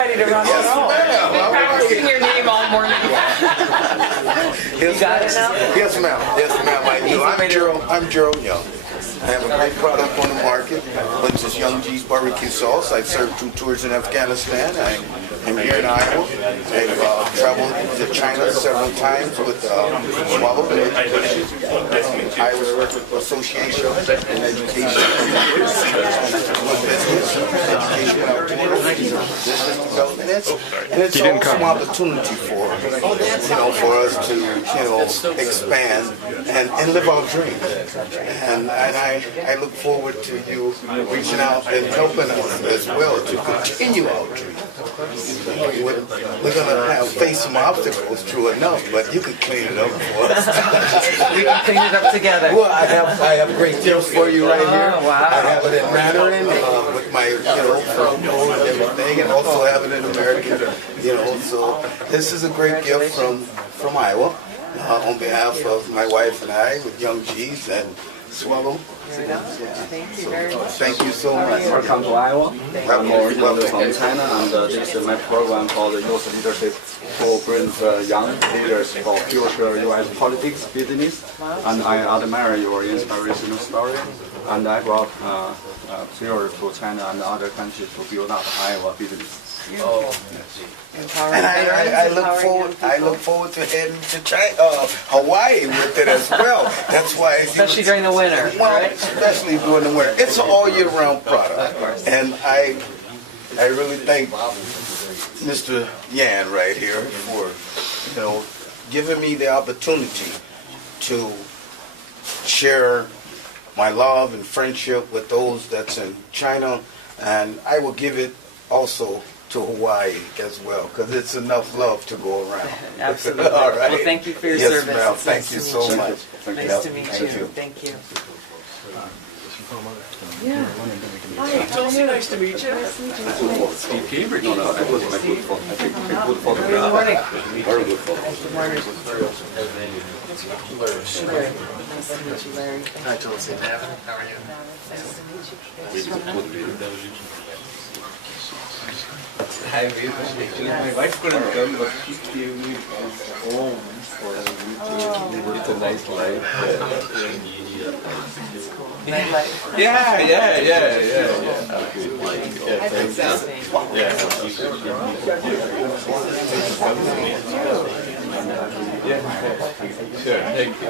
Ready to run and roll. Been practicing your name all morning. You got it now? Yes, ma'am. Yes, ma'am. I do. I'm Gerald Young. I have a great product on the market, which is Young G's barbecue sauce. I've served 2 tours in Afghanistan. I'm here in Iowa. I've traveled to China several times with Swallow, the Iowa Association in Education, with business, education, business development, and it's also an opportunity for us to expand and live our dreams. And I look forward to you reaching out and helping us as well to continue our dreams. We're going to face some obstacles, true enough, but you can clean it up for us. We can clean it up together. Well, I have great gifts for you right here. Oh, wow. I have it in Mandarin with my promo and everything, and also have it in American. So this is a great gift from Iowa on behalf of my wife and I with Young G's and Swallow. Thank you very much. Thank you so much. Welcome to Iowa. I'm Welcome. from China, and this is my program called Youth Leadership to bring young leaders for future U.S. politics, business. And I admire your inspirational story. And I brought here to China and other countries to build up Iowa business. And I look forward to heading to Hawaii with it as well. That's why, Especially during the winter, well, right? especially during the winter. It's an all-year-round product, and I really thank Mr. Yan right here for giving me the opportunity to share my love and friendship with those that's in China, and I will give it also to Hawaii as well, because it's enough love to go around. Absolutely. All right. Well, thank you for your yes, service. Ma'am. Thank you so much. Nice to meet you. Thank you. Yeah. Hi, Tulsi, nice to meet you. Nice to meet you. Steve Cambridge. No, I was my good photo. I think a good photo. Good morning. Very good photo. Good morning. Larry. Nice to meet you, Larry. Hi, Tulsi. How are you? Nice to meet you. Hi, actually, my wife couldn't come, but she gave me a home for YouTube. It's a nice life. Yeah. Sure, thank you.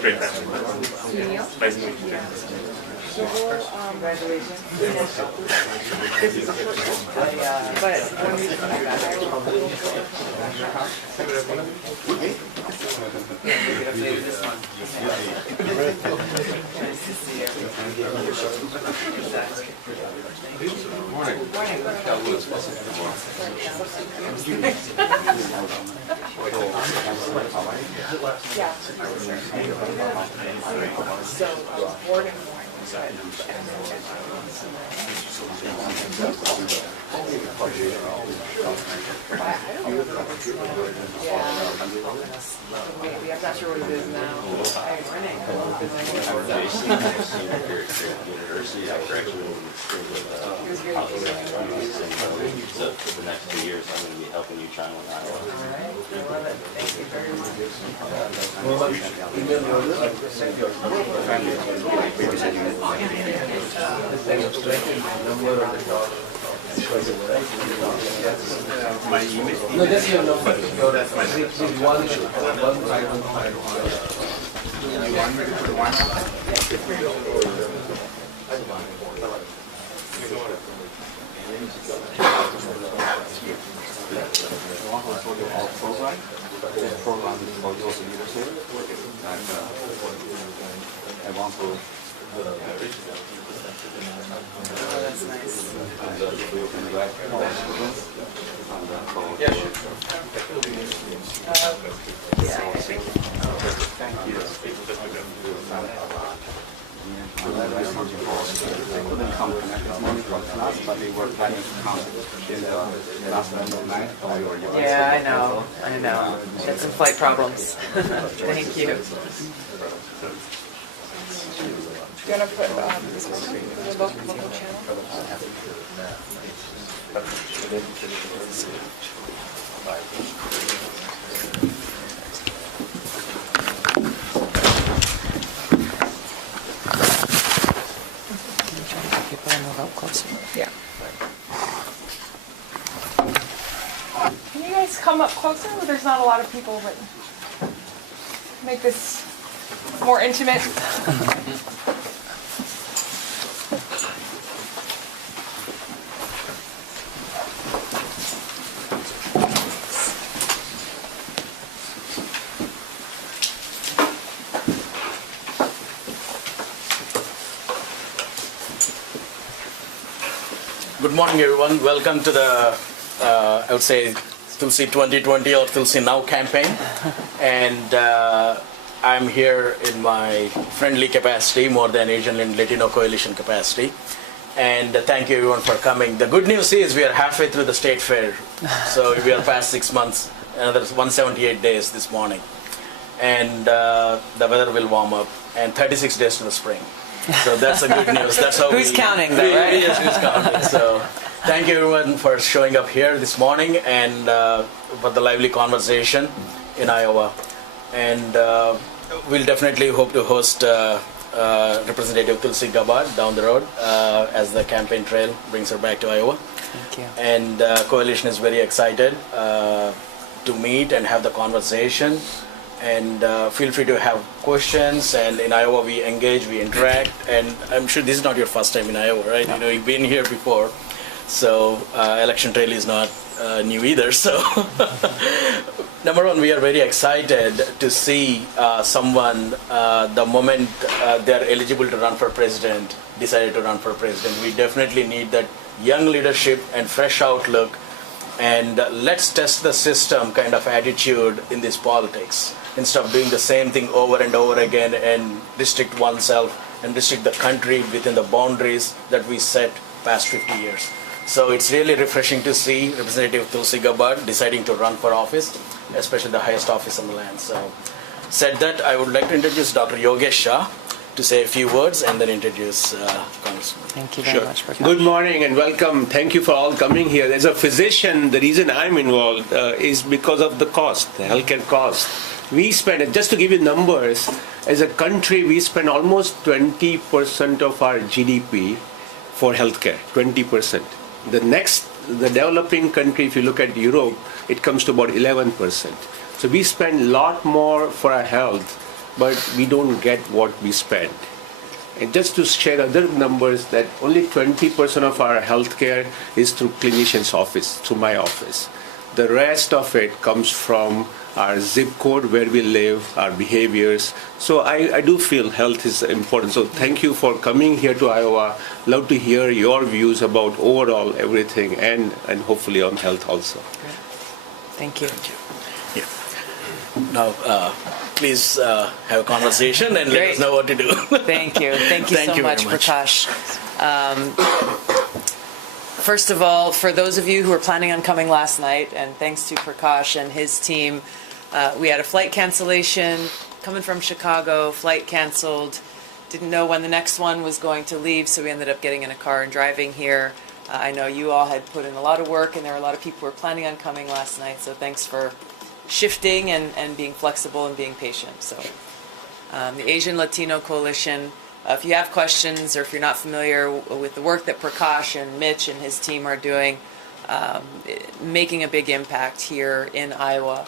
Great family. Nice to meet you. Congratulations. But when we come back, I will get a flavor this one. Nice to see you. Morning. Yeah. So I was bored in the morning. Maybe I'm not sure what it is now. So for the next 2 years, I'm going to be helping you China and Iowa. All right, I love it. Thank you very much. My email. No, that's your number. That's my one item. You want me to put one up? Our program. This program is for youth leadership. And I want to. Oh, that's nice. And you can write students. And Yeah, sure. Yeah, I think. thank you. They couldn't come connect this morning from class, but they were planning to come in the last end of night. Yeah, I know. Had some flight problems. Thank you. You want to put this one in the local channel? Yeah. Can you guys come up closer? There's not a lot of people, but make this more intimate. Good morning, everyone. Welcome to the, I would say, Tulsi 2020 or Tulsi Now campaign. And I'm here in my friendly capacity, more than Asian and Latino coalition capacity. And thank you, everyone, for coming. The good news is we are halfway through the state fair. So we are past 6 months, another 178 days this morning. And the weather will warm up, and 36 days to the spring. So that's the good news. That's how Who's counting, though, right? Yes, who's counting. So thank you, everyone, for showing up here this morning and for the lively conversation in Iowa. And we'll definitely hope to host Representative Tulsi Gabbard down the road as the campaign trail brings her back to Iowa. Thank you. And coalition is very excited to meet and have the conversation. And feel free to have questions. And in Iowa, we engage, we interact. And I'm sure this is not your first time in Iowa, right? No. You know, you've been here before. So election trail is not new either. So number one, we are very excited to see someone, the moment they're eligible to run for president, decided to run for president. We definitely need that young leadership and fresh outlook. And let's test the system kind of attitude in this politics, instead of doing the same thing over and over again and restrict oneself and restrict the country within the boundaries that we set past 50 years. So it's really refreshing to see Representative Tulsi Gabbard deciding to run for office, especially the highest office in the land. So said that, I would like to introduce Dr. Yogesh Shah to say a few words and then introduce Congressman. Thank you very much for Good morning and welcome. Thank you for all coming here. As a physician, the reason I'm involved is because of the cost, the healthcare cost. We spend, just to give you numbers, as a country, we spend almost 20% of our GDP for healthcare, 20%. The developing country, if you look at Europe, it comes to about 11%. So we spend a lot more for our health, but we don't get what we spend. And just to share other numbers, that only 20% of our healthcare is through clinician's office, through my office. The rest of it comes from our zip code, where we live, our behaviors. So I do feel health is important. So thank you for coming here to Iowa. Love to hear your views about overall everything and hopefully on health also. Great. Thank you. Yeah. Now, please have a conversation and let us know what to do. Thank you. Thank you so much, Prakash. First of all, for those of you who were planning on coming last night, and thanks to Prakash and his team, we had a flight cancellation coming from Chicago, flight canceled, didn't know when the next one was going to leave, so we ended up getting in a car and driving here. I know you all had put in a lot of work, and there were a lot of people who were planning on coming last night, so thanks for shifting and being flexible and being patient. So, the Asian Latino Coalition, if you have questions or if you're not familiar with the work that Prakash and Mitch and his team are doing, making a big impact here in Iowa,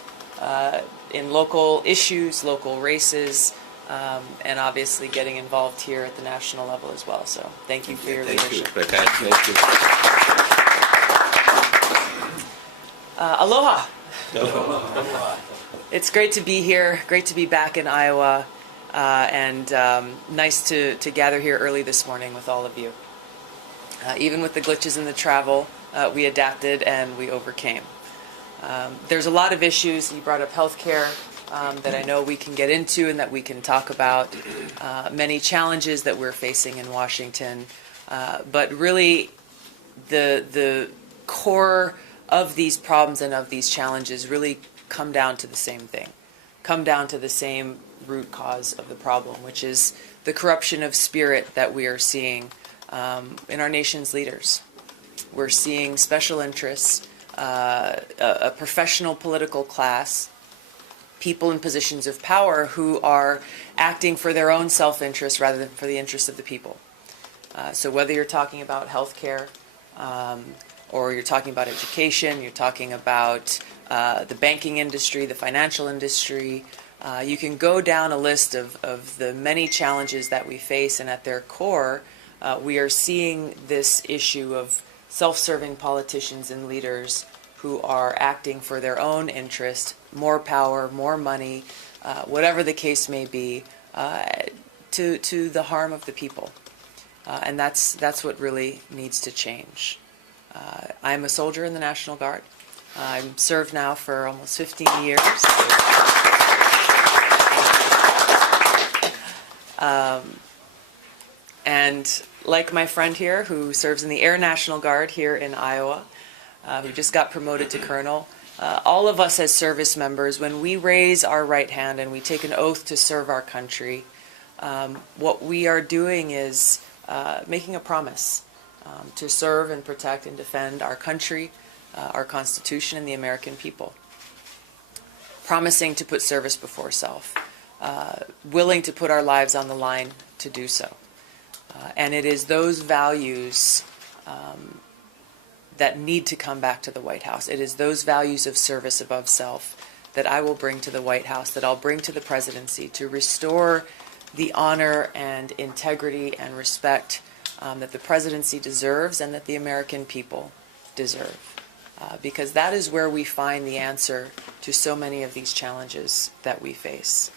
in local issues, local races, and obviously getting involved here at the national level as well. So thank you for your leadership. Thank you, Prakash. Thank you. Aloha. It's great to be here, great to be back in Iowa, and nice to gather here early this morning with all of you. Even with the glitches in the travel, we adapted and we overcame. There's a lot of issues. You brought up healthcare. that I know we can get into and that we can talk about, many challenges that we're facing in Washington, but really the core of these problems and of these challenges really come down to the same thing, come down to the same root cause of the problem, which is the corruption of spirit that we are seeing in our nation's leaders. We're seeing special interests, a professional political class, people in positions of power who are acting for their own self-interest rather than for the interest of the people. So whether you're talking about health care, or you're talking about education, you're talking about the banking industry, the financial industry, you can go down a list of the many challenges that we face, and at their core, we are seeing this issue of self-serving politicians and leaders who are acting for their own interest, more power, more money, whatever the case may be, to the harm of the people. And that's what really needs to change. I'm a soldier in the National Guard. I'm served now for almost 15 years. And like my friend here who serves in the Air National Guard here in Iowa, who just got promoted to colonel, all of us as service members, when we raise our right hand and we take an oath to serve our country, what we are doing is making a promise to serve and protect and defend our country, our Constitution, and the American people. Promising to put service before self, willing to put our lives on the line to do so. And it is those values that need to come back to the White House. It is those values of service above self that I will bring to the White House, that I'll bring to the presidency to restore the honor and integrity and respect that the presidency deserves and that the American people deserve. Because that is where we find the answer to so many of these challenges that we face.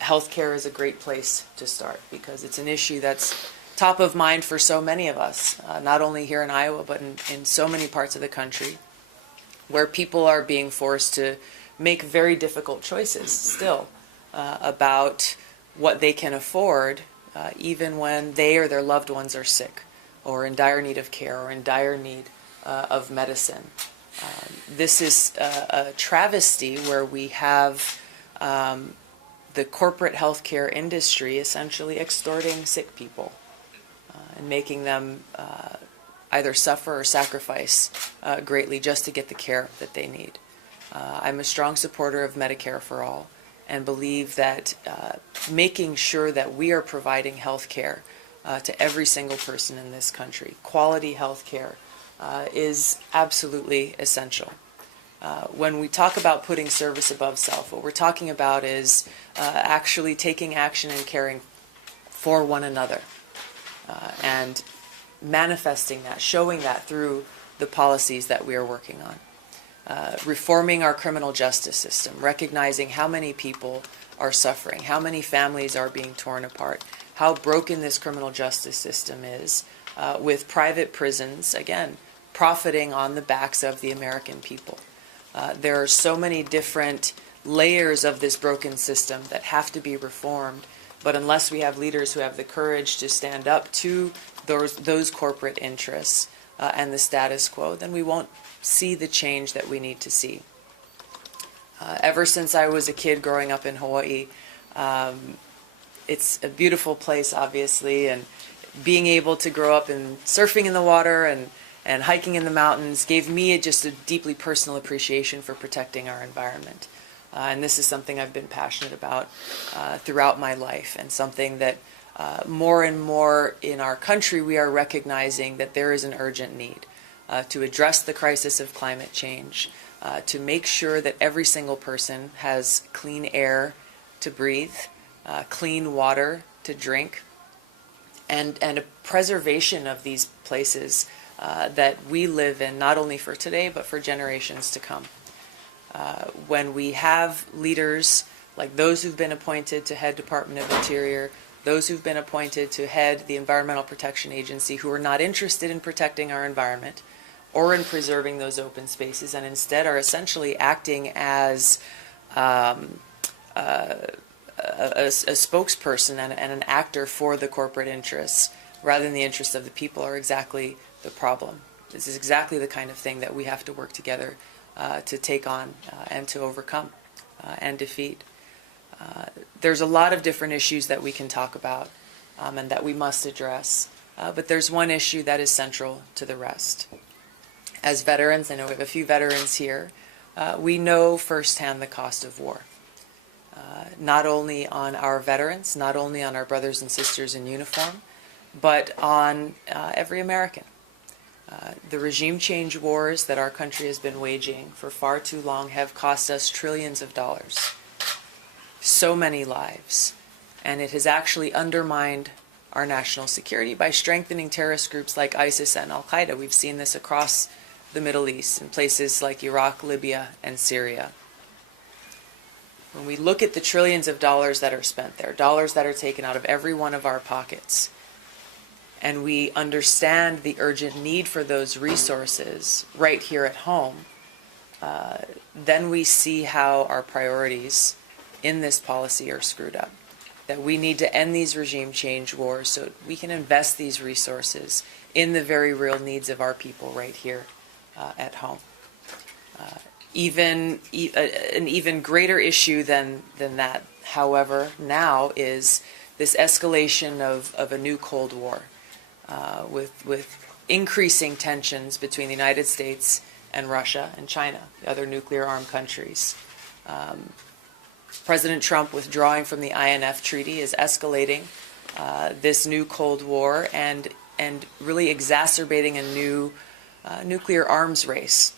Healthcare is a great place to start because it's an issue that's top of mind for so many of us, not only here in Iowa, but in so many parts of the country, where people are being forced to make very difficult choices still about what they can afford, even when they or their loved ones are sick or in dire need of care or in dire need of medicine. This is a travesty where we have the corporate healthcare industry essentially extorting sick people and making them either suffer or sacrifice greatly just to get the care that they need. I'm a strong supporter of Medicare for all and believe that making sure that we are providing health care to every single person in this country, quality health care, is absolutely essential. When we talk about putting service above self, what we're talking about is actually taking action and caring for one another and manifesting that, showing that through the policies that we are working on. Reforming our criminal justice system, recognizing how many people are suffering, how many families are being torn apart, how broken this criminal justice system is, with private prisons, again, profiting on the backs of the American people. There are so many different layers of this broken system that have to be reformed, but unless we have leaders who have the courage to stand up to those corporate interests and the status quo, then we won't see the change that we need to see. Ever since I was a kid growing up in Hawaii, it's a beautiful place, obviously, and being able to grow up in surfing in the water and hiking in the mountains gave me just a deeply personal appreciation for protecting our environment. And this is something I've been passionate about throughout my life, and something that more and more in our country we are recognizing that there is an urgent need to address the crisis of climate change, to make sure that every single person has clean air to breathe, clean water to drink, and a preservation of these places that we live in, not only for today, but for generations to come. When we have leaders like those who've been appointed to head Department of Interior, those who've been appointed to head the Environmental Protection Agency, who are not interested in protecting our environment or in preserving those open spaces, and instead are essentially acting as a spokesperson and an actor for the corporate interests rather than the interests of the people are exactly the problem. This is exactly the kind of thing that we have to work together to take on and to overcome and defeat. There's a lot of different issues that we can talk about and that we must address, but there's one issue that is central to the rest. As veterans, I know we have a few veterans here, we know firsthand the cost of war. Not only on our veterans, not only on our brothers and sisters in uniform, but on every American. The regime change wars that our country has been waging for far too long have cost us trillions of dollars, so many lives, and it has actually undermined our national security by strengthening terrorist groups like ISIS and Al-Qaeda. We've seen this across the Middle East in places like Iraq, Libya, and Syria. When we look at the trillions of dollars that are spent there, dollars that are taken out of every one of our pockets, and we understand the urgent need for those resources right here at home, then we see how our priorities in this policy are screwed up. That we need to end these regime change wars so we can invest these resources in the very real needs of our people right here at home. An even greater issue than that, however, now is this escalation of a new Cold War with increasing tensions between the United States and Russia and China, the other nuclear-armed countries. President Trump withdrawing from the INF Treaty is escalating this new Cold War and really exacerbating a new nuclear arms race,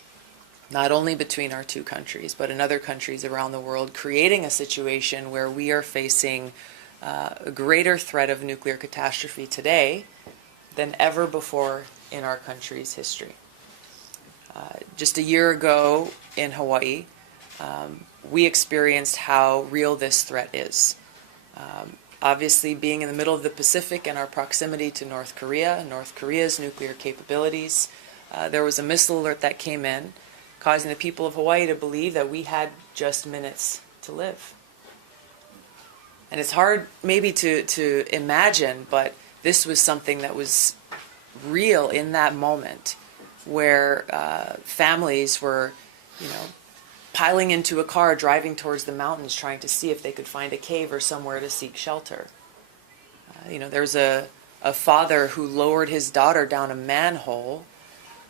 not only between our two countries, but in other countries around the world, creating a situation where we are facing a greater threat of nuclear catastrophe today than ever before in our country's history. Just a year ago in Hawaii, we experienced how real this threat is. Obviously, being in the middle of the Pacific and our proximity to North Korea's nuclear capabilities, there was a missile alert that came in, causing the people of Hawaii to believe that we had just minutes to live. And it's hard maybe to imagine, but this was something that was real in that moment, where families were, piling into a car, driving towards the mountains, trying to see if they could find a cave or somewhere to seek shelter. There's a father who lowered his daughter down a manhole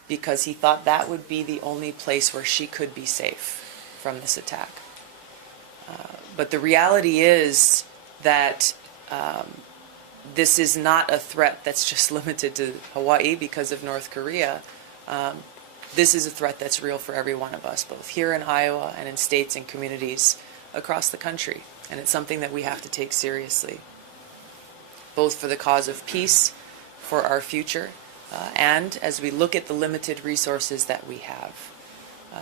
because he thought that would be the only place where she could be safe from this attack. But the reality is that this is not a threat that's just limited to Hawaii because of North Korea. This is a threat that's real for every one of us, both here in Iowa and in states and communities across the country. And it's something that we have to take seriously, both for the cause of peace, for our future, and as we look at the limited resources that we have.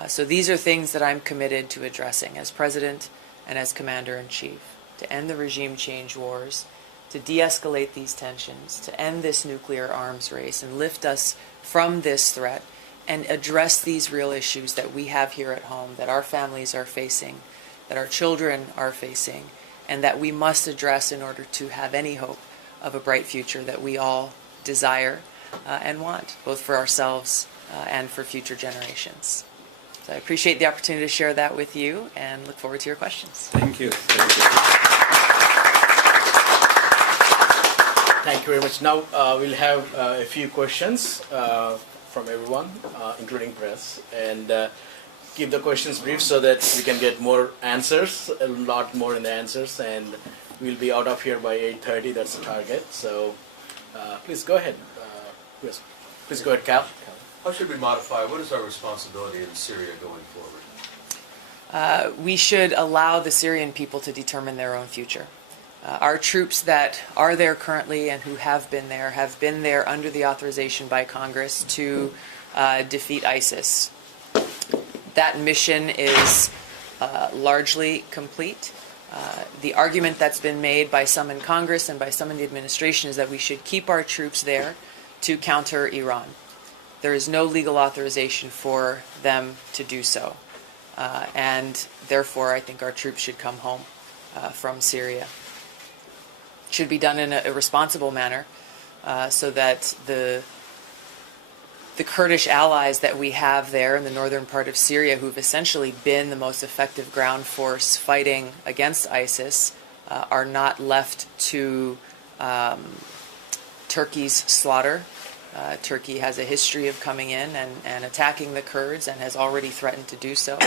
So these are things that I'm committed to addressing as President and as Commander-in-Chief, to end the regime change wars, to de-escalate these tensions, to end this nuclear arms race and lift us from this threat and address these real issues that we have here at home, that our families are facing, that our children are facing, and that we must address in order to have any hope of a bright future that we all desire and want, both for ourselves and for future generations. So I appreciate the opportunity to share that with you and look forward to your questions. Thank you. Thank you very much. Now we'll have a few questions from everyone, including press, and keep the questions brief so that we can get more answers, a lot more in the answers, and we'll be out of here by 8:30. That's the target. So please go ahead. Yes. Please go ahead, Cal. How should we modify? What is our responsibility in Syria going forward? We should allow the Syrian people to determine their own future. Our troops that are there currently and who have been there under the authorization by Congress to defeat ISIS. That mission is largely complete. The argument that's been made by some in Congress and by some in the administration is that we should keep our troops there to counter Iran. There is no legal authorization for them to do so. and therefore I think our troops should come home from Syria. Should be done in a responsible manner, so that the Kurdish allies that we have there in the northern part of Syria, who've essentially been the most effective ground force fighting against ISIS, are not left to Turkey's slaughter. Turkey has a history of coming in and attacking the Kurds and has already threatened to do so.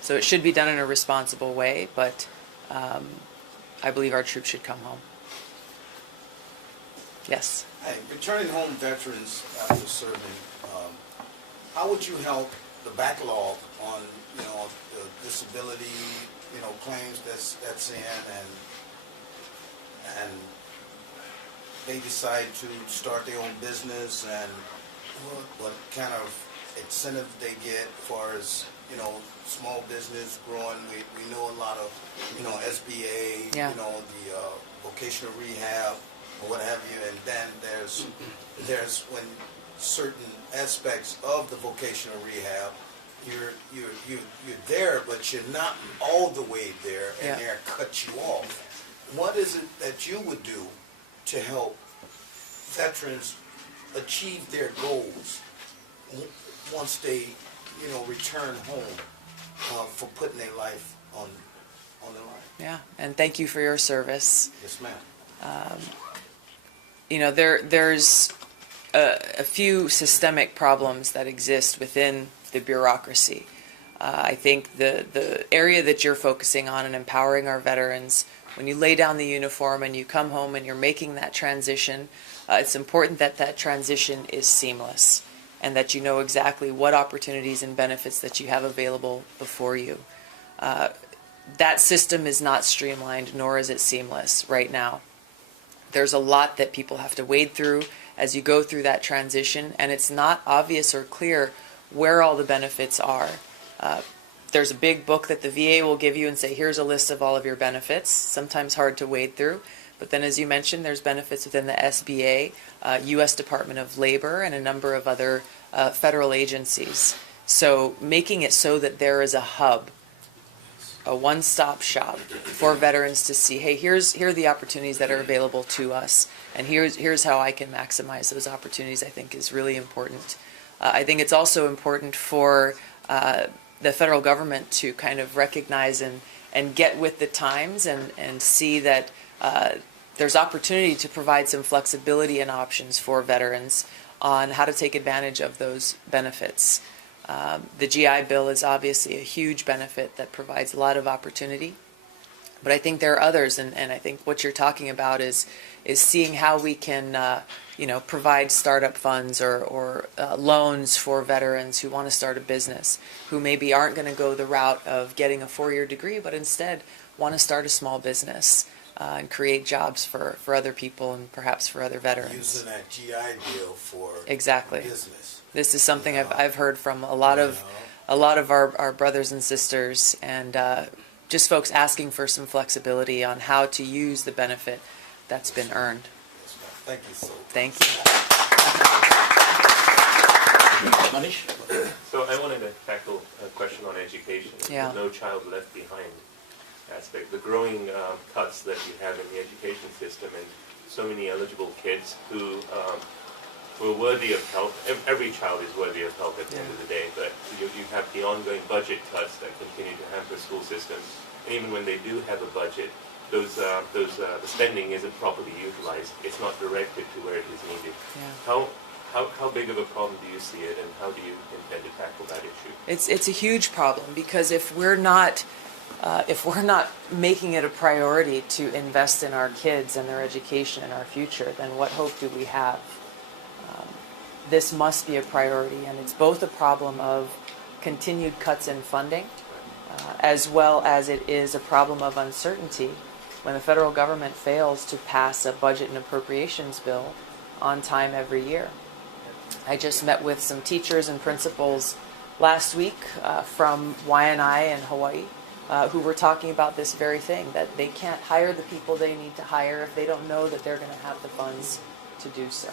So it should be done in a responsible way, but I believe our troops should come home. Yes? Hey, returning home veterans after serving, how would you help the backlog on, the disability, claims that's in, and they decide to start their own business, and what kind of incentive they get as far as, small business growing? We know a lot of, SBA, Yeah. The vocational rehab, or what have you, and then there's when certain aspects of the vocational rehab, you're there, but you're not all the way there, and they're cut you off. What is it that you would do to help veterans achieve their goals once they, return home for putting their life on the line? Yeah, and thank you for your service. Yes, ma'am. There's a few systemic problems that exist within the bureaucracy. I think the area that you're focusing on in empowering our veterans, when you lay down the uniform and you come home and you're making that transition, it's important that that transition is seamless and that you know exactly what opportunities and benefits that you have available before you. That system is not streamlined, nor is it seamless right now. There's a lot that people have to wade through as you go through that transition, and it's not obvious or clear where all the benefits are. There's a big book that the VA will give you and say, here's a list of all of your benefits, sometimes hard to wade through. But then, as you mentioned, there's benefits within the SBA, U.S. Department of Labor, and a number of other federal agencies. So making it so that there is a hub, a one-stop shop for veterans to see, hey, here are the opportunities that are available to us, and here's how I can maximize those opportunities, I think is really important. I think it's also important for the federal government to kind of recognize and get with the times and see that there's opportunity to provide some flexibility and options for veterans on how to take advantage of those benefits. The GI Bill is obviously a huge benefit that provides a lot of opportunity, but I think there are others, and I think what you're talking about is seeing how we can provide startup funds or loans for veterans who want to start a business, who maybe aren't going to go the route of getting a 4-year degree, but instead want to start a small business and create jobs for other people and perhaps for other veterans. Using that GI Bill for exactly business. This is something I've heard from a lot of our brothers and sisters, and just folks asking for some flexibility on how to use the benefit that's been earned. Thank you, sir. Thank you. Manish? So I wanted to tackle a question on education. Yeah. The No Child Left Behind aspect. The growing cuts that you have in the education system, and so many eligible kids who were worthy of help. Every child is worthy of help at the end of the day, but you have the ongoing budget cuts that continue to hamper school systems. And even when they do have a budget, the spending isn't properly utilized. It's not directed to where it is needed. Yeah. How big of a problem do you see it, and how do you intend to tackle that issue? It's a huge problem, because if we're not making it a priority to invest in our kids and their education and our future, then what hope do we have? This must be a priority, and it's both a problem of continued cuts in funding, as well as it is a problem of uncertainty when the federal government fails to pass a budget and appropriations bill on time every year. I just met with some teachers and principals last week from Waianae in Hawaii, who were talking about this very thing, that they can't hire the people they need to hire if they don't know that they're going to have the funds to do so.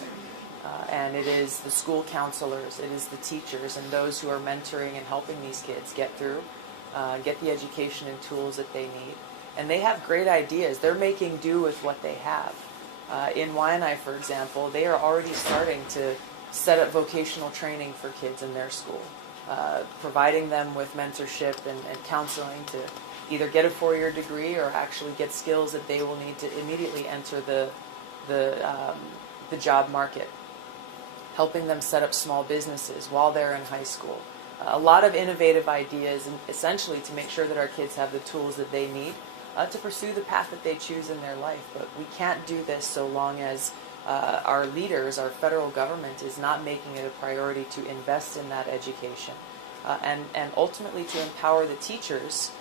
And it is the school counselors, it is the teachers, and those who are mentoring and helping these kids get through get the education and tools that they need. And they have great ideas. They're making do with what they have. In Waianae, for example, they are already starting to set up vocational training for kids in their school, providing them with mentorship and counseling to either get a 4-year degree or actually get skills that they will need to immediately enter the job market, helping them set up small businesses while they're in high school. A lot of innovative ideas, and essentially to make sure that our kids have the tools that they need to pursue the path that they choose in their life. But we can't do this so long as our leaders, our federal government, is not making it a priority to invest in that education and ultimately to empower the teachers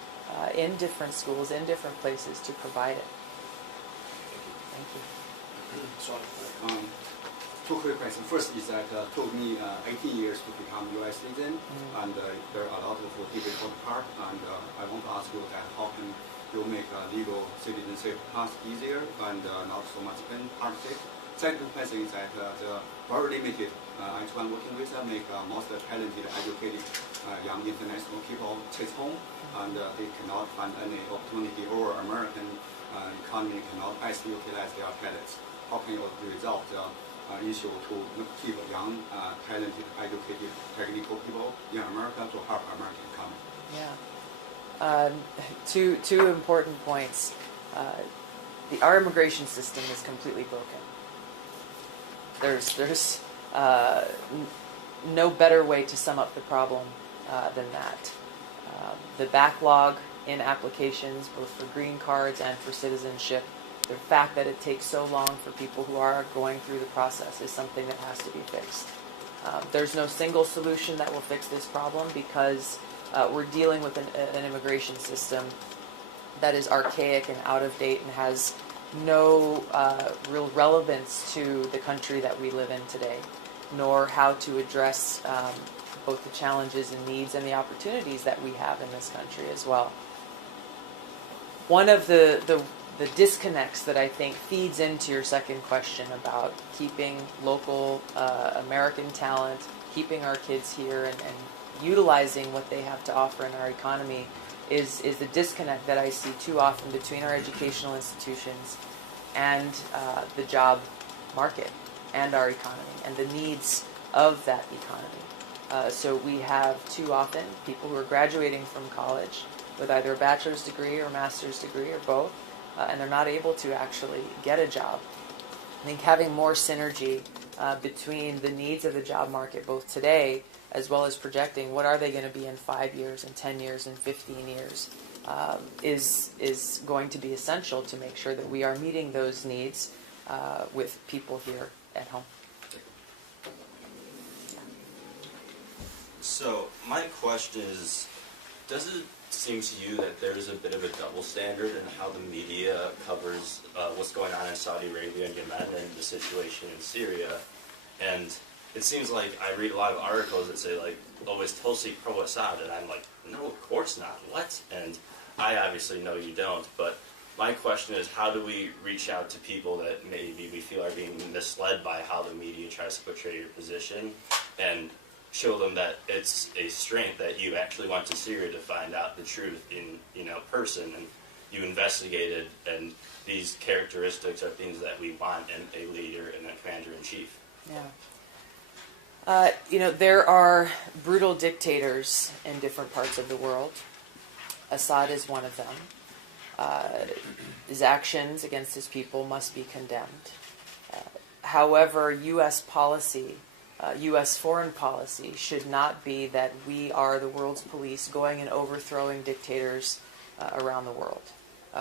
in different schools, in different places, to provide it. Thank you. Two quick questions. First is that it took me 18 years to become U.S. citizen, and there are a lot of difficult parts. And I want to ask you that how can you make legal citizenship path easier and not so much politics? Second question is that the very limited H1 working visa make most talented, educated young international people chase home, and they cannot find any opportunity, or American economy cannot best utilize their talents. How can you resolve the issue to keep young, talented, educated, technical people in America to help American economy? Yeah. Two important points. Our immigration system is completely broken. There's no better way to sum up the problem than that. The backlog in applications, both for green cards and for citizenship, the fact that it takes so long for people who are going through the process is something that has to be fixed. There's no single solution that will fix this problem because we're dealing with an immigration system that is archaic and out of date and has no real relevance to the country that we live in today, nor how to address both the challenges and needs and the opportunities that we have in this country as well. One of the disconnects that I think feeds into your second question about keeping local American talent, keeping our kids here, and utilizing what they have to offer in our economy is the disconnect that I see too often between our educational institutions and the job market and our economy and the needs of that economy. So we have too often people who are graduating from college with either a bachelor's degree or master's degree or both, and they're not able to actually get a job. I think having more synergy between the needs of the job market, both today as well as projecting what are they going to be in 5 years, and 10 years, and 15 years, is going to be essential to make sure that we are meeting those needs with people here at home. So my question is, does it seem to you that there's a bit of a double standard in how the media covers what's going on in Saudi Arabia and Yemen and the situation in Syria? And it seems like I read a lot of articles that say, like, oh, is Tulsi pro-Assad? And I'm like, no, of course not. What? And I obviously know you don't, but my question is, how do we reach out to people that maybe we feel are being misled by how the media tries to portray your position, and show them that it's a strength that you actually went to Syria to find out the truth in person, and you investigated, and these characteristics are things that we want in a leader and a commander-in-chief. Yeah. There are brutal dictators in different parts of the world. Assad is one of them. His actions against his people must be condemned. However, U.S. policy, U.S. foreign policy should not be that we are the world's police going and overthrowing dictators around the world.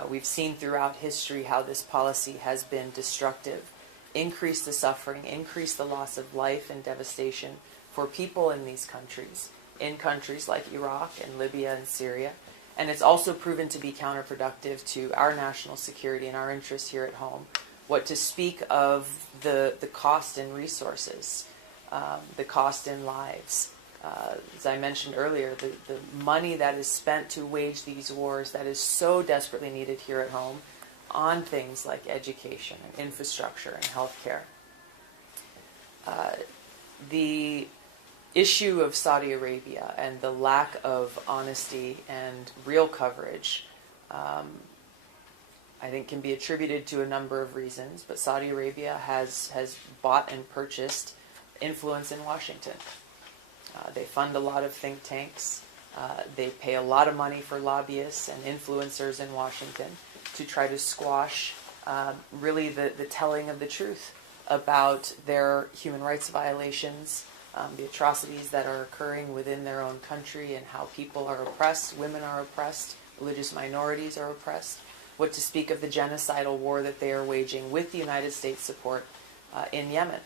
We've seen throughout history how this policy has been destructive, increased the suffering, increased the loss of life and devastation for people in these countries, in countries like Iraq and Libya and Syria. And it's also proven to be counterproductive to our national security and our interests here at home. What to speak of the cost in resources, the cost in lives. As I mentioned earlier, the money that is spent to wage these wars that is so desperately needed here at home on things like education and infrastructure and healthcare. The issue of Saudi Arabia and the lack of honesty and real coverage, I think can be attributed to a number of reasons, but Saudi Arabia has bought and purchased influence in Washington. They fund a lot of think tanks. They pay a lot of money for lobbyists and influencers in Washington to try to squash really the telling of the truth about their human rights violations, the atrocities that are occurring within their own country and how people are oppressed, women are oppressed, religious minorities are oppressed. What to speak of the genocidal war that they are waging with the United States support in Yemen,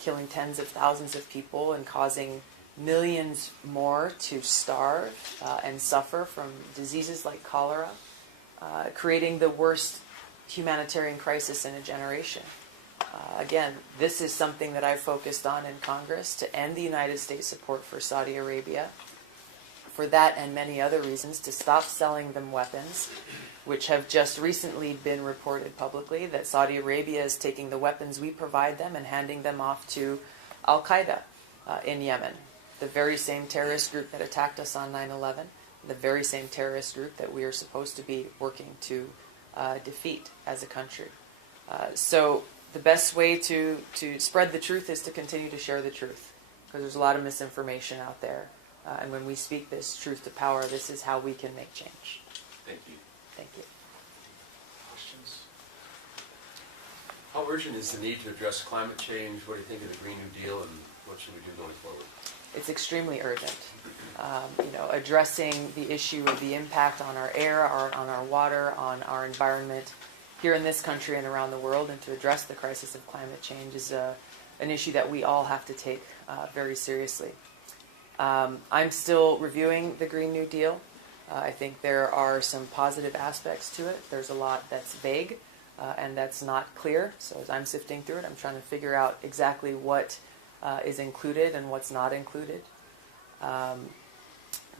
killing tens of thousands of people and causing millions more to starve and suffer from diseases like cholera, creating the worst humanitarian crisis in a generation. Again, this is something that I've focused on in Congress to end the United States support for Saudi Arabia, for that and many other reasons, to stop selling them weapons, which have just recently been reported publicly that Saudi Arabia is taking the weapons we provide them and handing them off to Al-Qaeda in Yemen, the very same terrorist group that attacked us on 9/11, the very same terrorist group that we are supposed to be working to defeat as a country. So the best way to spread the truth is to continue to share the truth, because there's a lot of misinformation out there. And when we speak this truth to power, this is how we can make change. Thank you. Thank you. Questions? How urgent is the need to address climate change? What do you think of the Green New Deal, and what should we do going forward? It's extremely urgent. Addressing the issue of the impact on our air, on our water, on our environment here in this country and around the world, and to address the crisis of climate change is an issue that we all have to take very seriously. I'm still reviewing the Green New Deal. I think there are some positive aspects to it. There's a lot that's vague and that's not clear. So as I'm sifting through it, I'm trying to figure out exactly what is included and what's not included.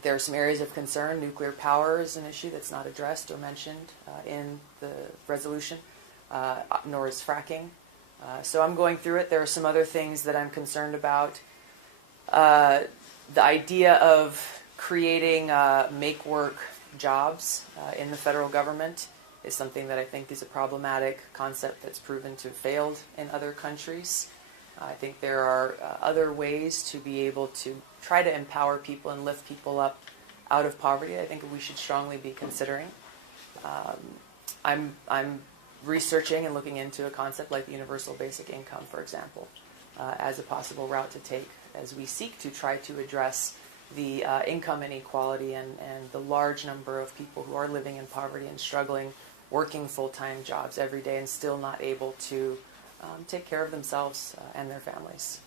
There are some areas of concern. Nuclear power is an issue that's not addressed or mentioned in the resolution, nor is fracking. So I'm going through it. There are some other things that I'm concerned about. The idea of creating make-work jobs in the federal government is something that I think is a problematic concept that's proven to have failed in other countries. I think there are other ways to be able to try to empower people and lift people up out of poverty. I think we should strongly be considering. I'm researching and looking into a concept like the universal basic income, for example, as a possible route to take as we seek to try to address the income inequality and the large number of people who are living in poverty and struggling, working full-time jobs every day and still not able to take care of themselves and their families.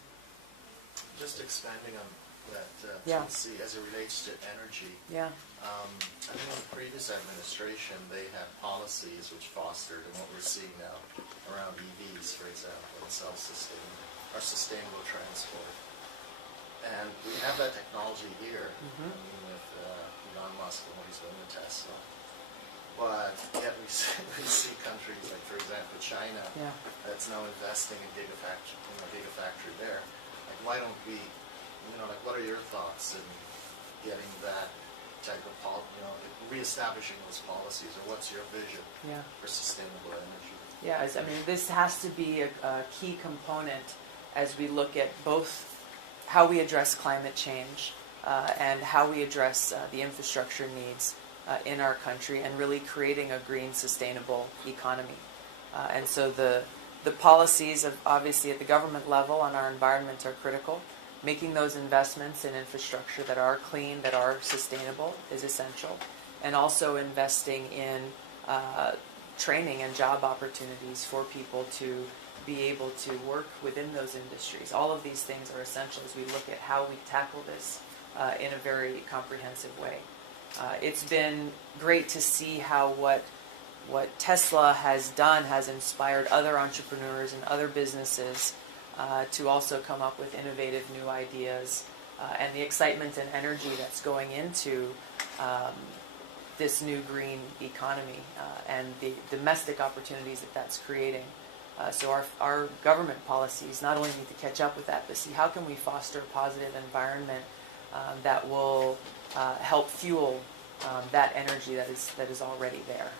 Just expanding on that, Yeah. Tulsi, as it relates to energy. Yeah. I think in the previous administration, they had policies which fostered, and what we're seeing now around EVs, for example, and self-sustaining or sustainable transport. And we have that technology here, I mean, with Elon Musk and what he's doing with Tesla. But yet we see countries like, for example, China, that's now investing in gigafactory there. Like, why don't we, what are your thoughts in getting that type of, reestablishing those policies, or what's your vision for sustainable energy? Yeah, I mean, this has to be a key component as we look at both how we address climate change and how we address the infrastructure needs in our country, and really creating a green, sustainable economy. And so the policies of, obviously at the government level on our environment are critical. Making those investments in infrastructure that are clean, that are sustainable, is essential. And also investing in training and job opportunities for people to be able to work within those industries. All of these things are essential as we look at how we tackle this in a very comprehensive way. It's been great to see how what Tesla has done has inspired other entrepreneurs and other businesses to also come up with innovative new ideas, and the excitement and energy that's going into this new green economy and the domestic opportunities that that's creating So our government policies not only need to catch up with that, but see how can we foster a positive environment that will help fuel that energy that is already there.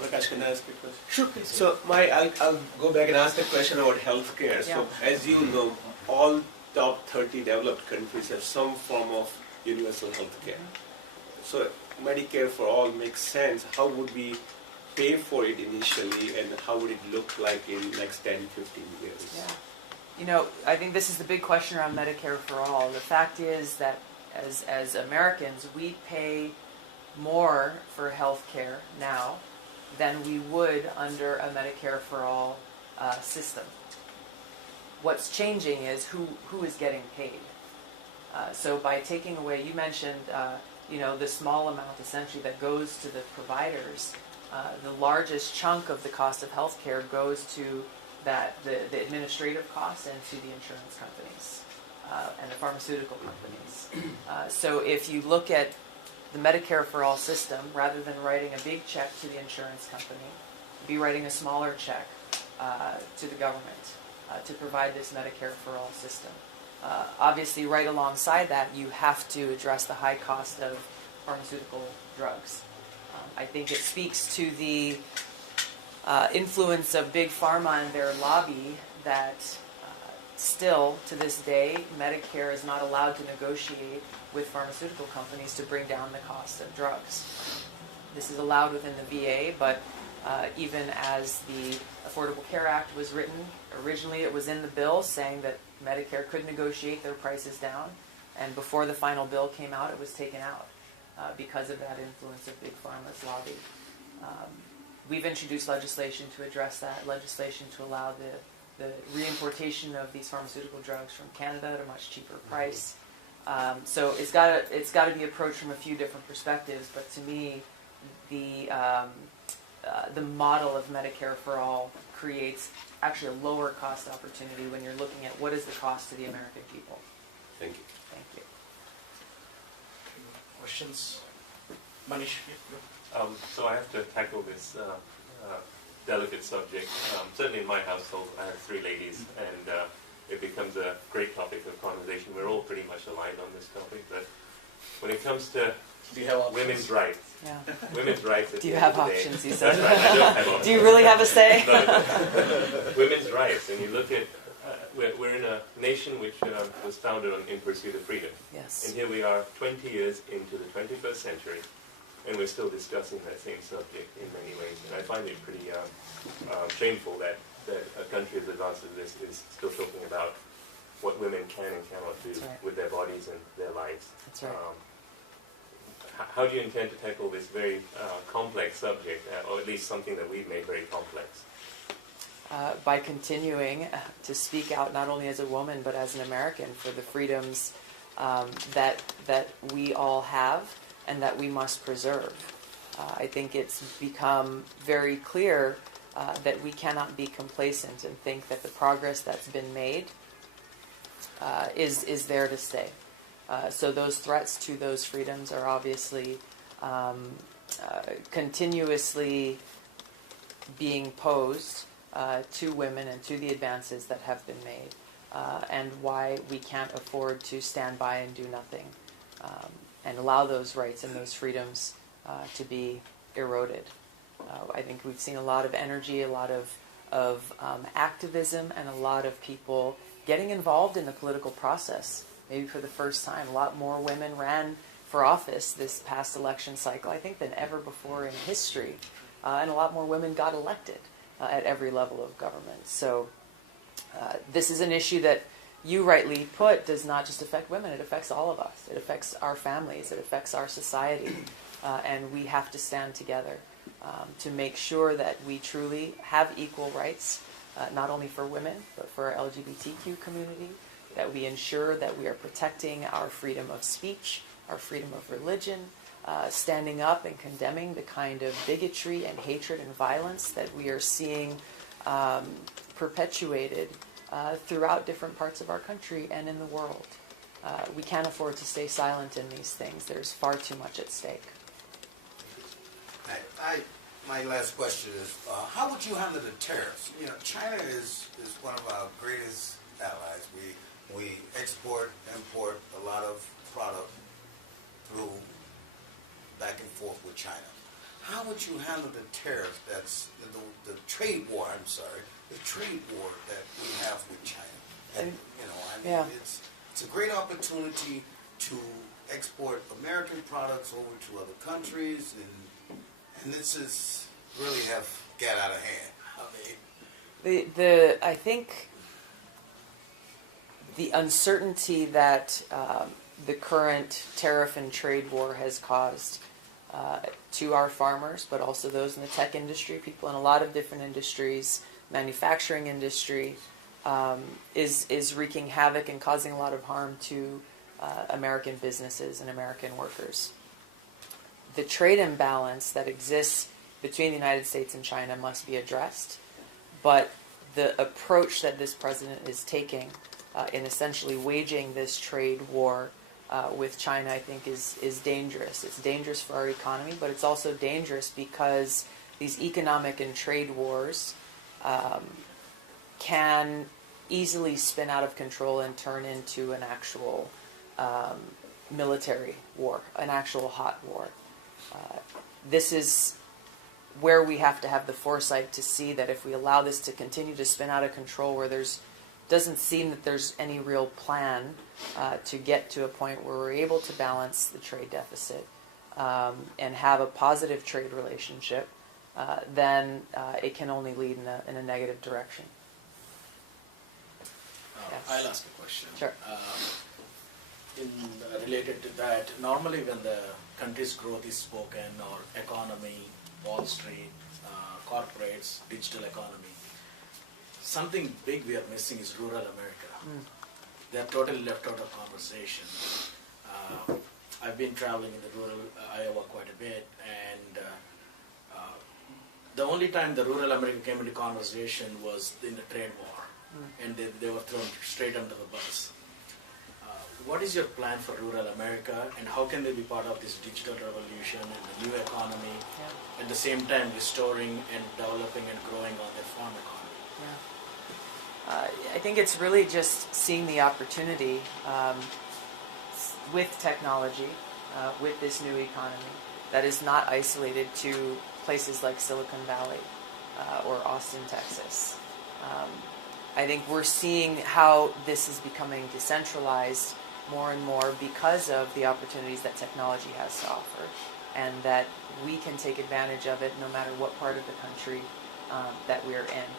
Prakash, can I ask a question? Sure, please. So I'll go back and ask the question about healthcare. So as you know, all top 30 developed countries have some form of universal healthcare. So Medicare for all makes sense. How would we pay for it initially, and how would it look like in next 10, 15 years? Yeah. You know, I think this is the big question around Medicare for all. The fact is that as Americans, we pay more for health care now than we would under a Medicare for all system. What's changing is who is getting paid. So by taking away, you mentioned, the small amount essentially that goes to the providers, the largest chunk of the cost of health care goes to the administrative costs and to the insurance companies and the pharmaceutical companies. So if you look at the Medicare for all system, rather than writing a big check to the insurance company, be writing a smaller check to the government to provide this Medicare for all system. Obviously, right alongside that, you have to address the high cost of pharmaceutical drugs. I think it speaks to the influence of Big Pharma and their lobby that still, to this day, Medicare is not allowed to negotiate with pharmaceutical companies to bring down the cost of drugs. This is allowed within the VA, but even as the Affordable Care Act was written, originally it was in the bill saying that Medicare could negotiate their prices down, and before the final bill came out, it was taken out because of that influence of Big Pharma's lobby. We've introduced legislation to address that, legislation to allow the reimportation of these pharmaceutical drugs from Canada at a much cheaper price. So it's got to be approached from a few different perspectives, but to me, the model of Medicare for all creates actually a lower cost opportunity when you're looking at what is the cost to the American people. Thank you. Thank you. Questions? Manish? So I have to tackle this delicate subject. Certainly in my household, I have 3 ladies, and it becomes a great topic of conversation. We're all pretty much aligned on this topic, but when it comes to women's rights, women's rights. Do you have options? He said. That's right. I don't have options. Do you really have a say? Women's rights, and you look at, we're in a nation which was founded in pursuit of freedom. Yes. And here we are 20 years into the 21st century, and we're still discussing that same subject in many ways. And I find it pretty shameful that a country as advanced as this is still talking about what women can and cannot do with their bodies and their lives. That's right. How do you intend to tackle this very complex subject, or at least something that we've made very complex? By continuing to speak out not only as a woman but as an American for the freedoms that we all have and that we must preserve. I think it's become very clear that we cannot be complacent and think that the progress that's been made is there to stay. So those threats to those freedoms are obviously continuously being posed to women and to the advances that have been made, and why we can't afford to stand by and do nothing and allow those rights and those freedoms to be eroded. I think we've seen a lot of energy, a lot of activism, and a lot of people getting involved in the political process. Maybe for the first time, a lot more women ran for office this past election cycle, I think, than ever before in history. And a lot more women got elected at every level of government. So this is an issue that you rightly put does not just affect women, it affects all of us. It affects our families, it affects our society. And we have to stand together to make sure that we truly have equal rights, not only for women, but for our LGBTQ community, that we ensure that we are protecting our freedom of speech, our freedom of religion, standing up and condemning the kind of bigotry and hatred and violence that we are seeing perpetuated throughout different parts of our country and in the world. We can't afford to stay silent in these things. There's far too much at stake. my last question is, how would you handle the tariffs? You know, China is one of our greatest allies. We export, import a lot of product through back and forth with China. How would you handle the tariffs? That's the trade war. I'm sorry, the trade war that we have with China. And you know, I mean, it's a great opportunity to export American products over to other countries, and this is really have got out of hand. I mean, I think the uncertainty that the current tariff and trade war has caused to our farmers, but also those in the tech industry, people in a lot of different industries, manufacturing industry, is wreaking havoc and causing a lot of harm to American businesses and American workers. The trade imbalance that exists between the United States and China must be addressed, but the approach that this president is taking in essentially waging this trade war with China, I think, is dangerous. It's dangerous for our economy, but it's also dangerous because these economic and trade wars can easily spin out of control and turn into an actual military war, an actual hot war. This is where we have to have the foresight to see that if we allow this to continue to spin out of control, where doesn't seem that there's any real plan to get to a point where we're able to balance the trade deficit and have a positive trade relationship, then it can only lead in a negative direction. Yes. I'll ask a question. Sure. Related to that, normally when the country's growth is spoken, or economy, Wall Street, corporates, digital economy, something big we are missing is rural America. They are totally left out of conversation. I've been traveling in the rural Iowa quite a bit, and the only time the rural America came into conversation was in the trade war, and they were thrown straight under the bus. What is your plan for rural America, and how can they be part of this digital revolution and the new economy, at the same time restoring and developing and growing on their farm economy? I think it's really just seeing the opportunity with technology, with this new economy, that is not isolated to places like Silicon Valley or Austin, Texas. I think we're seeing how this is becoming decentralized more and more because of the opportunities that technology has to offer, and that we can take advantage of it no matter what part of the country that we're in.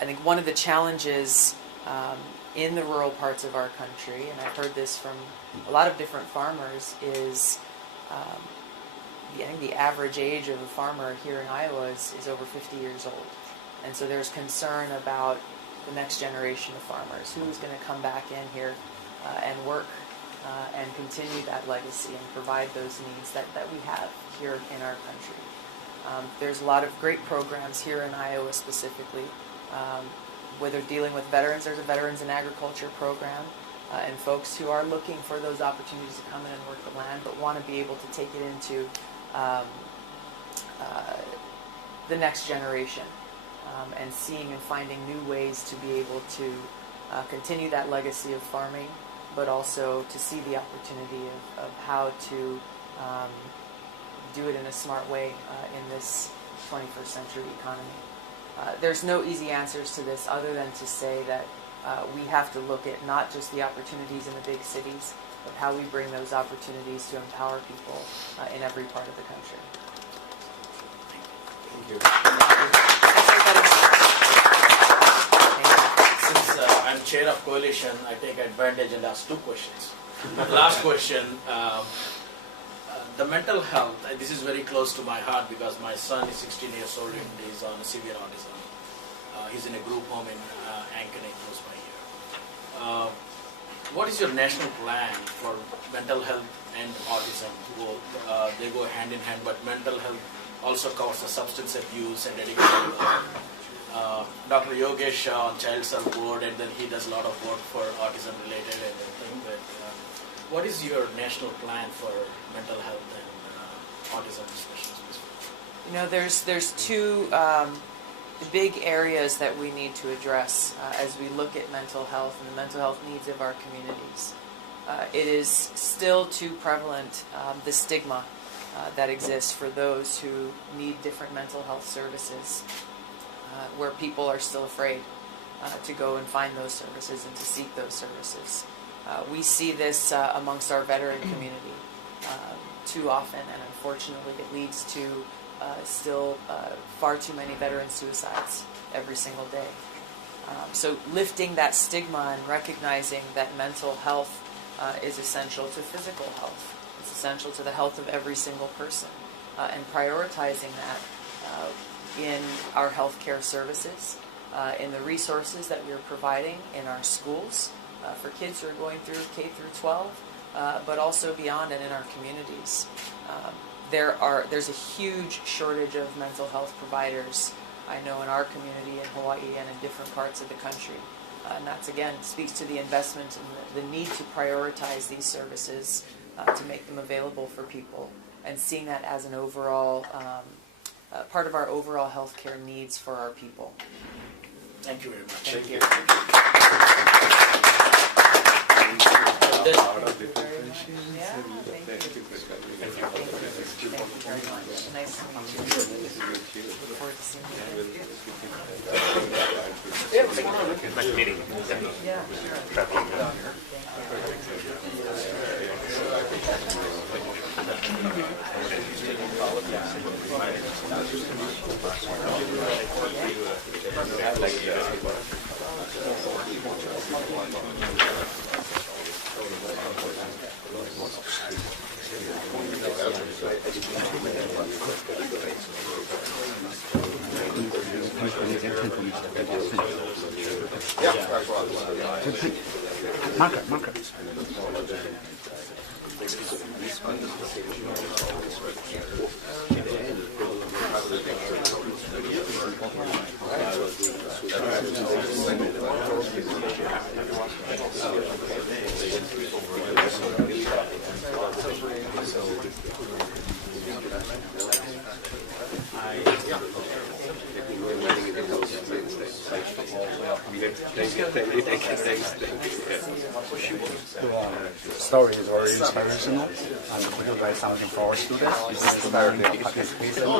I think one of the challenges in the rural parts of our country, and I've heard this from a lot of different farmers, is I think the average age of a farmer here in Iowa is over 50 years old. And so there's concern about the next generation of farmers. Who's going to come back in here and work and continue that legacy and provide those needs that we have here in our country. There's a lot of great programs here in Iowa specifically, whether dealing with veterans. There's a Veterans in Agriculture program, and folks who are looking for those opportunities to come in and work the land, but want to be able to take it into the next generation. And seeing and finding new ways to be able to continue that legacy of farming, but also to see the opportunity of how to do it in a smart way in this 21st century economy. There's no easy answers to this other than to say that we have to look at not just the opportunities in the big cities, but how we bring those opportunities to empower people in every part of the country. Thank you. Since I'm chair of coalition, I take advantage and ask two questions. Last question, the mental health, this is very close to my heart because my son is 16 years old and he's on severe autism. He's in a group home in Ankeny, close by here. What is your national plan for mental health and autism? Both, they go hand in hand, but mental health also covers the substance abuse and addiction. Dr. Yogesh on Child Cell Board, and then he does a lot of work for autism related and everything. But what is your national plan for mental health and autism especially? You know, there's two big areas that we need to address as we look at mental health and the mental health needs of our communities. It is still too prevalent, the stigma that exists for those who need different mental health services, where people are still afraid to go and find those services and to seek those services. We see this amongst our veteran community too often, and unfortunately it leads to still far too many veteran suicides every single day. So lifting that stigma and recognizing that mental health is essential to physical health. It's essential to the health of every single person, and prioritizing that in our healthcare services, in the resources that we're providing in our schools for kids who are going through K through 12, but also beyond and in our communities. There's a huge shortage of mental health providers, I know, in our community in Hawaii and in different parts of the country. And that's, again, speaks to the investment and the need to prioritize these services to make them available for people, and seeing that as an overall part of our overall healthcare needs for our people. Thank you very much. Thank you. Nice to meet you. Look forward to seeing you. Nice meeting you. Yeah, Marker. Story is very inspirational, and we do write something for our students. It's inspired their participation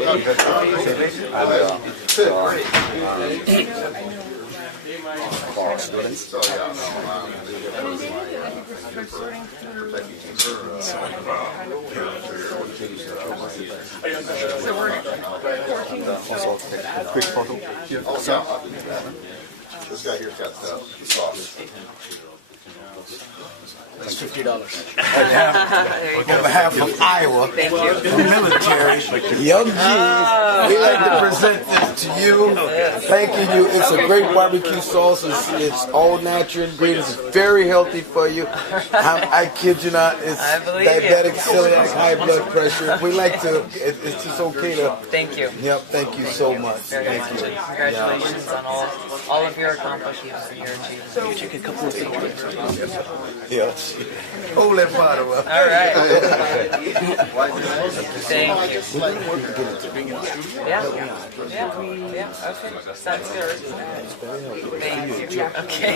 for our students. Also, take a quick photo here. This guy here's got the sauce. It's $50. On behalf of Iowa, the military, Young G's, we like to present this to you, thanking you. It's a great barbecue sauce. It's all natural ingredients. It's very healthy for you. I kid you not. It's diabetic, celiac, high blood pressure. We like to. It's just okay to. Thank you. Yep. Thank you so much. Very much. And congratulations on all of your accomplishments and your achievements. You take a couple of pictures. Yes. Hold that bottle up. All right. Thank you. Yeah. Okay. Sounds good. Thank you. Okay.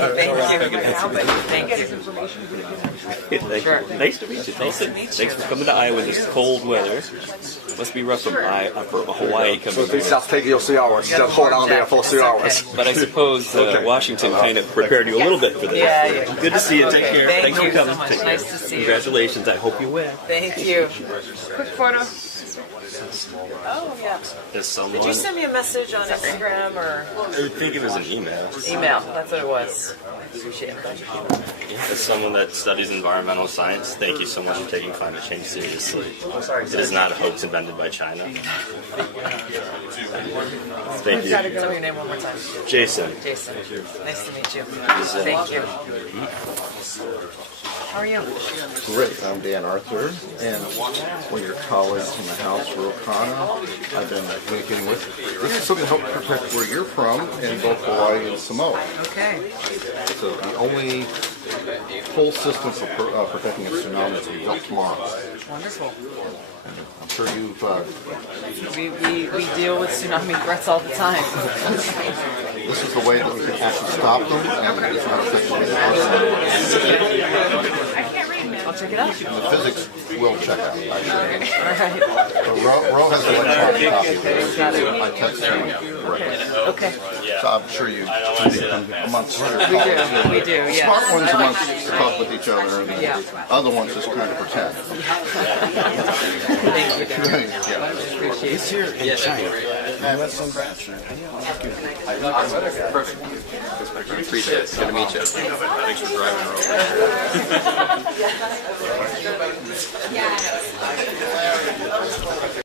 Thank you. Sure. Nice to meet you. Thanks for coming to Iowa in this cold weather. Must be rough from Hawaii coming. So just take your 3 hours. Just hold on there for 3 hours. But I suppose Washington kind of prepared you a little bit for this. Yeah. Good to see you. Take care. Thanks for coming. So much. Nice to see you. Congratulations. I hope you win. Thank you. Quick photo. Oh, yeah. There's someone. Did you send me a message on Instagram or? I think it was an email. Email. That's what it was. I appreciate it. As someone that studies environmental science, thank you so much for taking climate change seriously. It is not a hoax invented by China. Thank you. Tell me your name one more time. Jason. Jason. Nice to meet you. Thank you. How are you? Great. I'm Dan Arthur, and one of your colleagues from the House, Rokana, I've been communicating with. This is something to help protect where you're from in both Hawaii and Samoa. Okay. So the only whole system for protecting against tsunamis will be built tomorrow. Wonderful. I'm sure you've. We deal with tsunami threats all the time. This is the way that we can actually stop them, and this is how effectively they are. I'll check it out. And the physics will check out. All right. Ro has the electronic copy. Got it. I text him. Okay. So I'm sure you amongst your We do, yes. smart ones amongst talk with each other, and the other ones just kind of pretend. Thank you, Dan. Yeah. Appreciate it. Here in China, you have some bachelor. Perfect. Appreciate it. Good to meet you. Thanks for driving over.